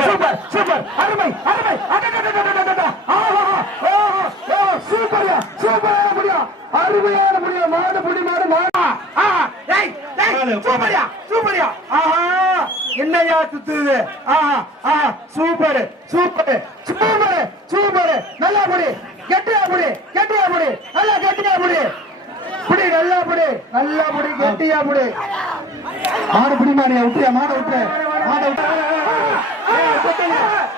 Super super அருமை அருமை சூப்பர்யா சூப்பரான முடியும் அருமையான முடியும் மாடு புடி மாடு மாடு சூப்பர்யா தலையா சுத்துது ஆஹா ஆஹா சூப்பர் சூப்பர் சூப்பர் சூப்பர். நல்லா புடி. கெட்டியா புடி கெட்டியா புடி. நல்லா கெட்டியா புடி. புடி நல்லா புடி. நல்லா புடி கெட்டியா புடி. மாடு புடி மாடியா விட்டுறியா மாடு விட்டு மாடு விட்டு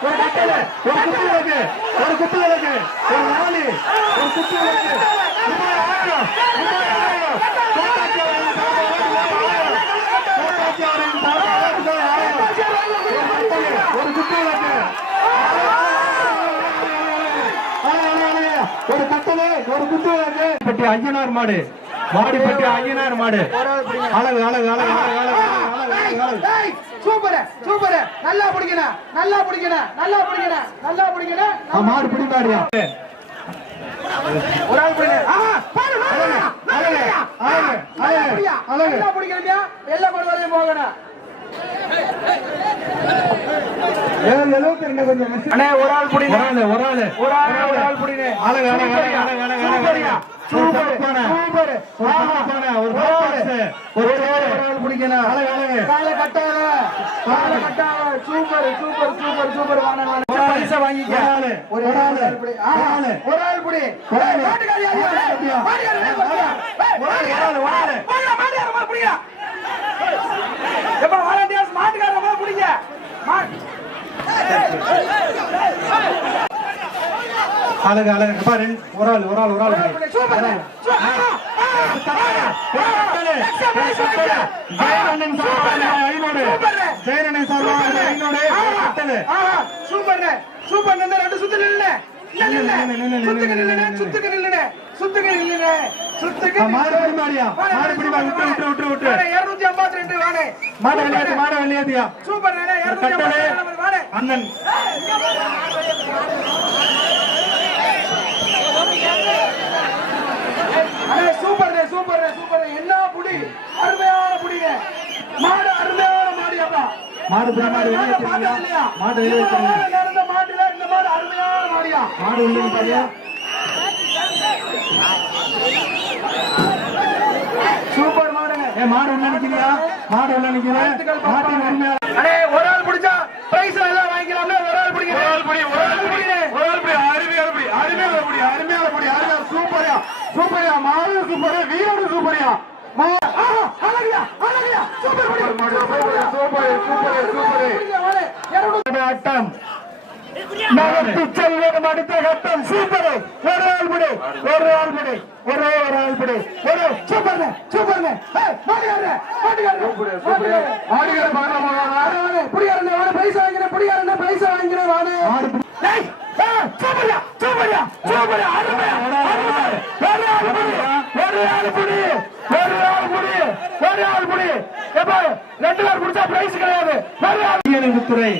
ஒரு கட்டல ஒரு குத்து இருக்கு. ஒரு குத்து இருக்கு. ஒரு நாலு. ஒரு குத்து இருக்கு. ஒரு குத்து விளக்கு ஒரு கட்டளை ஒரு குத்து விளக்கு பட்டி ஐயனார் மாடு மாடிப்பட்டி ஐயனார் மாடு அழகு அழகு அழகு அழகு சூப்பர் சூப்பர் நல்லா பிடிக்கணும் நல்லா பிடிக்கணும் நல்லா பிடிக்கணும் நல்லா பிடிக்கணும் மாடு பிடி மாடியா ஒரு ஆள் பிடிக்கணும் ஆஹா பாரு அழகு, அழகு, அழகு. நல்லா பிடிக்கணும்யா எல்லா மாடு வரையும் போகணும் எழுபத்தி ரெண்டு கொஞ்சம் ஒரு ஆள் புடி ஒரு ஒரு ஆள். ஒரு ஆள் ஒரு ஆள் புடி அழகு அழகு அழகு அழகு சூப்பரியா சூப்பர் சூப்பர். ஒரு பாஸ் ஒரு ஆள் புடிக்கணும். அழகு அழகு கால கட்டால கால கட்டால சூப்பர் சூப்பர் சூப்பர் பைசா வாங்கிக்க. ஒரு ஆள். ஒரு ஆள் புடி. ஒரு அழகு அழகு பாரு. ஒரு ஆள் ஒரு ஆள் ஒரு ஆள். ஜெயரண்ணன் சார்பாக ஐநூறு. ஜெயரண்ணன் சார்பாக ஐநூறு. சூப்பர் சூப்பர் ரெண்டு சுத்து நில்ல அண்ணன். அண்ணே சூப்பர் சூப்பர் சூப்பர் என்ன புடி அருமையான புடிங்க மாடு அருமையான மாடு அப்பா. மாடு புற மாடு வெளிய வச்சிருக்கீங்களா மாடு வெளிய வச்சிருக்கீங்க இந்த மாடுல இந்த மாடு அருமையான மாடியா? மாடு உள்ள பாருங்க சூப்பர் மாடுங்க. ஏ மாடு உள்ள நிக்கிறீங்களா மாடு உள்ள நிக்கிறீங்க மாடு முடியும் ஆட்டம். நகர்த்து செல்வதும் அடுத்த கட்டம். சூப்பர். ஒரு ஆள் படி ஒரு ஆள் படி ஒரே ஒரு ஆள் படி ஒரு சூப்பர் சூப்பர் புடிகாரன் பிரைஸ் வாங்கிறேன் புடிகாரன் பிரைஸ் வாங்கிறேன் வாடு சூப்பர்யா சூப்பர்யா சூப்பர்யா ஆள் புடி ஒரு ஆள் புடி ஒரு ஆள் புடி எப்ப ரெண்டு பேர் பிடிச்சா பிரைஸ் கிடையாது. ஒரு ஆள் துறை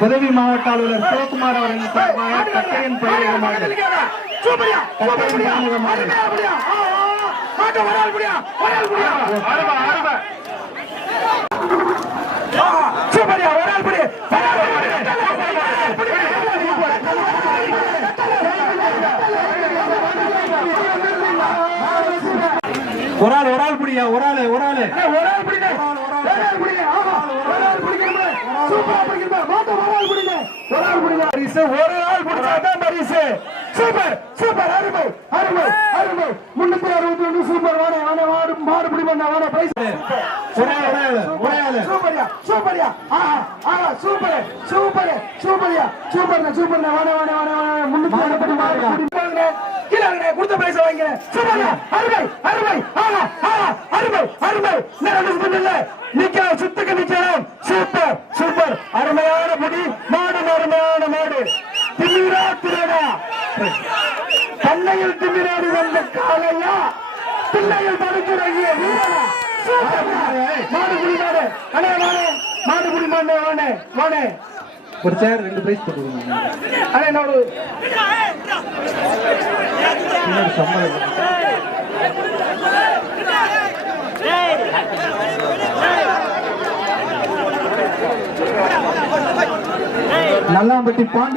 உதவி மாவட்ட அலுவலர் சிவகுமார் அவர்களின் சார்பாக கட்டையின் கட்டையின் பயிரிடமாக அருமையா புடியா ஆ, ஆ, ஆ. மாட்ட ஒரு ஆள் புடியா ஒரு ஆள் புடியா அருமை அருமை ஆ, சூப்பர்யா ஒரு ஆள் புடி ஒரு ஆள் புடி. ஒரு ஆள் ஒரு ஆள் பிடியா ஒரு ஆள் ஒரு ஆள் ஒரு ஆள் பிடிங்க. ஒரு ஆள் பிடிங்க ஆமா ஒரு ஆள் பிடிக்கணுமே சூப்பரா பிடிக்கணுமே மாட்ட ஒரு ஆள் பிடிங்க. ஒரு ஆள் பிடிங்க. பரிசு ஒரு ஆள் பிடிச்சாதான் பரிசு. சூப்பர் சூப்பர் அருமை அருமை அருமை. முன்னூத்தி அறுபத்தி ஒண்ணு சூப்பர். வாடா வாடா மாடு பிடி பண்ண வாடா பிரைஸ் ஒரே ஒரே ஒரே ஆளு. சூப்பர்யா சூப்பர்யா. ஆஹா ஆஹா சூப்பர் சூப்பர் சூப்பர்யா. சூப்பர்ண்ணே சூப்பர்ண்ணே வாடா வாடா வாடா வாடா. முன்னூத்தி அறுபத்தி மாடு பிடி. பண்ணுங்க கீழே கொடுத்த பிரைஸ் வாங்கிக்கிறேன். சூப்பர்யா அருமை அருமை. அருமை அருமை. நிக்கலாம் சுத்துக்கு நிக்கலாம். Super super. அருமையான முடி மாடு அருமையான மாடு. திமிரா திரடா பண்ணையில் திமிராடி வந்த காலையா? பிள்ளையில் சூப்பர். மாடு புடி மாடு. அண்ணே மாடு மாடு புடி மாடு வாணே வாணே. ஒரு சேர் ரெண்டு பிரைஸ் போட்டுருங்க அண்ணே என்னோட பின்னாடி நல்லாம்பட்டி பாண்டி